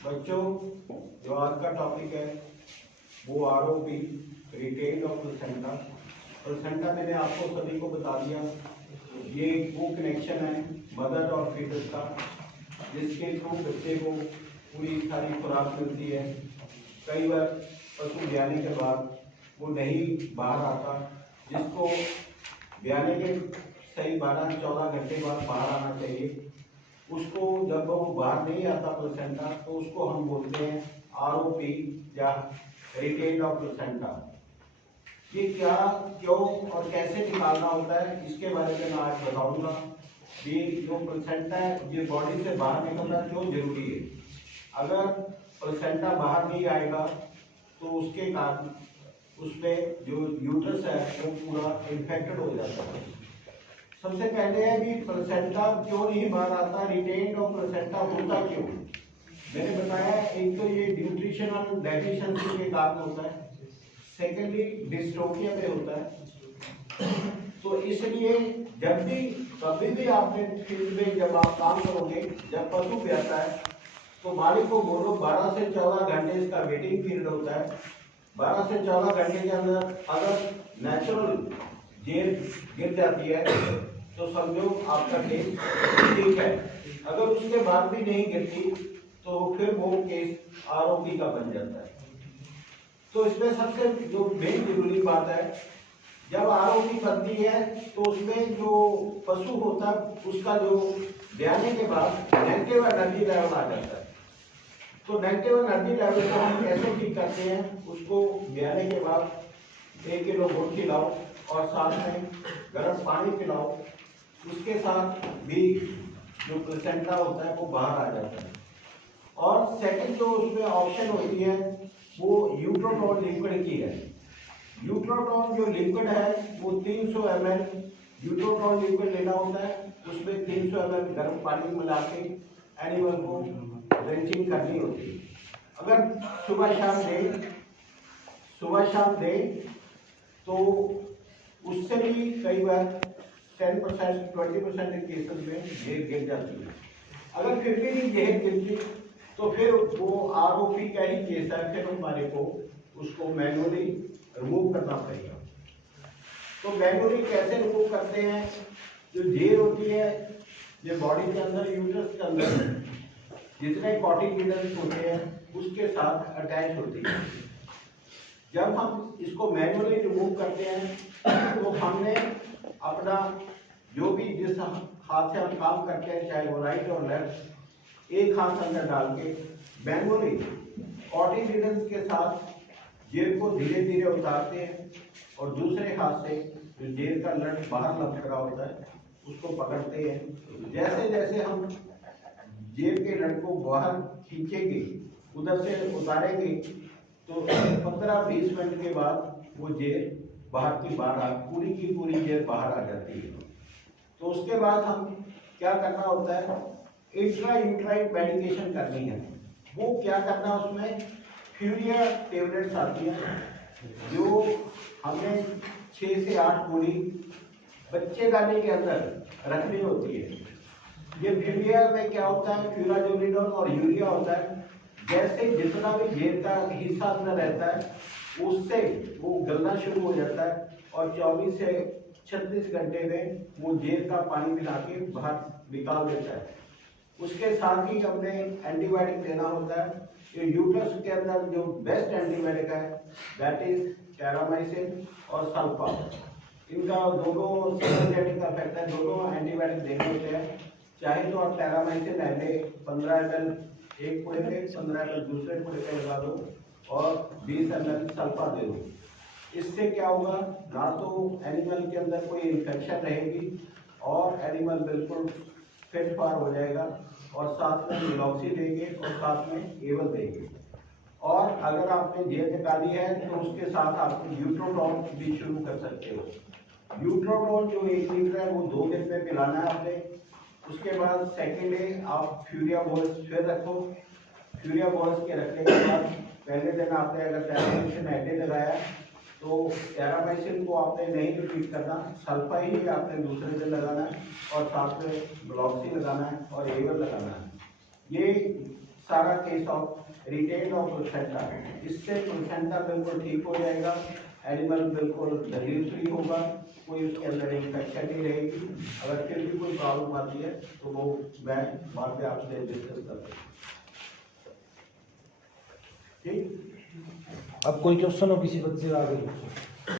बच्चों, जो आज का टॉपिक है वो ROP, retain of placenta. Placenta मैंने आपको सभी को बता दिया, ये वो कनेक्शन है मदर और फीटस का, जिसके थ्रू बच्चे को पूरी सारी खुराक मिलती है। कई बार पशु ब्याने के बाद वो नहीं बाहर आता, जिसको ब्याने के सही 12-14 घंटे बाद बाहर आना चाहिए। उसको जब वो बाहर नहीं आता प्लेसेंटा, तो उसको हम बोलते हैं आरओपी या रिटेन ऑफ प्लेसेंटा। ये क्या, क्यों और कैसे निकालना होता है, इसके बारे में मैं आज बताऊंगा। ये जो प्लेसेंटा है ये बॉडी से बाहर निकलना क्यों जरूरी है। अगर प्लेसेंटा बाहर नहीं आएगा तो उसके कारण उसमें जो यूट्रस है वो पूरा इन्फेक्टेड हो जाता है। सबसे पहले है कि प्लेसेंटा क्यों नहीं बाहर आता, रिटेन ऑफ प्लेसेंटा होता क्यों। मैंने बताया एक तो ये न्यूट्रिशनल डेफिशिएंसी के कारण होता है, सेकेंडली डिस्ट्रोफिया में होता है। तो इसलिए जब भी कभी भी आपने फील्ड में जब आप काम करोगे, जब पशु ब्याता है तो मालिक को बोलो 12 से 14 घंटे इसका वेटिंग पीरियड होता है। 12 से 14 घंटे के अंदर अगर नेचुरल जेल गिर जाती है तो समझो आपका केस ठीक है। अगर उसके बाद भी नहीं गिरती तो फिर वो केस आरओपी का बन जाता है। तो इसमें सबसे जो मेन जरूरी बात है, जब आरओपी बनती है तो उसमें जो पशु होता है उसका जो ब्याने के बाद नेगेटिव एनर्जी लेवल आ जाता है। तो नेगेटिव एनर्जी लेवल को हम कैसे ठीक करते हैं, उसको ब्याने के बाद 1 किलो गुड़ खिलाओ और साथ में गर्म पानी पिलाओ। उसके साथ भी जो प्लेसेंटा होता है वो बाहर आ जाता है। और सेकंड जो उसमें ऑप्शन होती है वो यूट्रोटॉन लिक्विड की है। यूट्रोटॉन जो लिक्विड है वो 300 ml यूट्रोटॉन लिक्विड लेना होता है। उसमें 300 ml गर्म पानी मिला के एनिमल को ड्रेंचिंग करनी होती है। अगर सुबह शाम दे तो उससे भी कई बार 10% 20% केसेस में जेल गिर जाती है। अगर फिर भी नहीं जेल गिरती तो फिर वो आरओपी का ही केस है, फिर हमारे को उसको मैनुअली रिमूव करना पड़ेगा। तो मैनुअली कैसे रिमूव करते हैं, जो जेल होती है ये बॉडी के अंदर, यूट्रस के अंदर जितने कॉटिलिडन्स होते हैं उसके साथ अटैच होती है। जब हम इसको मैनुअली रिमूव करते हैं तो हमने अपना जो भी जिस हाथ से हम काम करते हैं, चाहे वो राइट और लेफ्ट, एक हाथ अंदर डाल के मैनुअली कॉटिलिडन्स के साथ जेल को धीरे धीरे उतारते हैं और दूसरे हाथ से जो जेल का लट बाहर लपक रहा होता है उसको पकड़ते हैं। जैसे जैसे हम जेल के लट को बाहर खींचेंगे, उधर से उतारेंगे, तो 15-20 मिनट के बाद वो जेल बाहर की बाहर पूरी की पूरी जेल बाहर आ जाती है। तो उसके बाद हम क्या करना होता है, इंट्रा यूट्राइन मेडिकेशन करनी है। वो क्या करना, उसमें फ्यूरिया टेबलेट्स आती हैं जो हमें 6 से 8 गोली बच्चेदानी के अंदर रखनी होती है। ये फ्यूरिया में क्या होता है, फ्यूराजोलिडोन और यूरिया होता है। जैसे जितना भी जेल का हिस्सा अंदर रहता है उससे वो गलना शुरू हो जाता है और 24 से 36 घंटे में वो जेल का पानी मिला के बाहर निकाल देता है। उसके साथ ही हमने एंटीबायोटिक देना होता है। ये यूट्रस के अंदर जो बेस्ट एंटीबायोटिक है दैट इज टेरामाइसिन और सल्फा। इनका दोनों सिनर्जेटिक इफेक्ट है, दोनों एंटीबायोटिक देने होते हैं। चाहे तो आप टेरामाइसिन पहले 15 ml एक पुड़े पे, 15 ml दूसरे पुड़े पे लगा दो और 20 ml सल्फा दे दो। इससे क्या होगा, ना तो एनिमल के अंदर कोई इन्फेक्शन रहेगी और एनिमल बिल्कुल फिट फार हो जाएगा, और साथ में मिलॉक्सी देंगे और साथ में एवल देंगे। और अगर आपने जेल निकाली है तो उसके साथ आप यूट्रोटॉन भी शुरू कर सकते हो। यूट्रोटॉन जो 1 लीटर है वो 2 दिन में पिलाना है आपने। उसके बाद सेकेंड डे आप फ्यूरिया बॉल्स फिर रखो। फ्यूरिया बॉल्स के रखने के बाद पहले दिन आपने अगर टेरामाइसिन एडे लगाया तो टेरामाइसिन को आपने नहीं रिपीट करना, सल्फा ही आपने दूसरे दिन लगाना है और साथ में ब्लॉक्सी लगाना है और एवर लगाना है। ये सारा case of retain of placenta, इससे प्लेसेंटा बिल्कुल ठीक हो जाएगा, एनिमल बिल्कुल डिजीज फ्री होगा, कोई उसके अंदर इन्फेक्शन नहीं रहेगी। अगर फिर भी कोई प्रॉब्लम आती है तो वो मैं बाद में आपसे डिस्कस कर दूँगा। ठीक, अब कोई क्वेश्चन हो किसी बच्चे आगे?